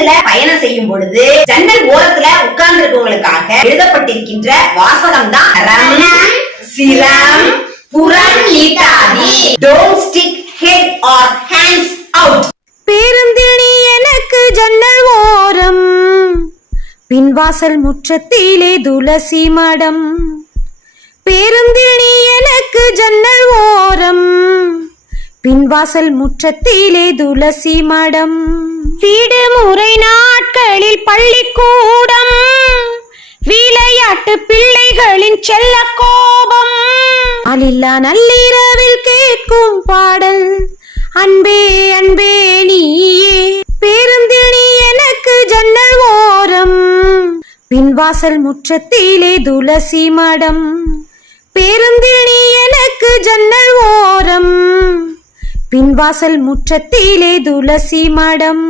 பேருந்துல பயணம் செய்யும் பொழுது ஜன்னல் ஓரத்துல உட்கார்ந்து இருக்கவங்களுக்காக எழுதப்பட்டிருக்கின்ற வாசகம் தான் ரம் சிரம் புறம் நீட்டாதி. Don't stick head or hands out. பேருந்தில் நீ எனக்கு ஜன்னல் ஓரம், பின்வாசல் முற்றத்திலே துளசி மடம். பேருந்தில் நீ எனக்கு ஜன்னல் ஓரம், பின்வாசல் முற்றத்திலே துளசி மடம். விடுமுறை நாட்களில் பள்ளிக்கூடம், விளையாட்டு பிள்ளைகளின் செல்ல கோபம். அலில்லா நள்ளிரவில் கேட்கும் பாடல் அன்பே அன்பே நீயே. பேருந்தில் நீ எனக்கு ஜன்னல் ஓரம், பின்வாசல் முற்றத்திலே துளசி மடம். பேருந்தில் நீ எனக்கு ஜன்னல் ஓரம், பின்வாசல் முற்றத்திலே துளசி மடம்.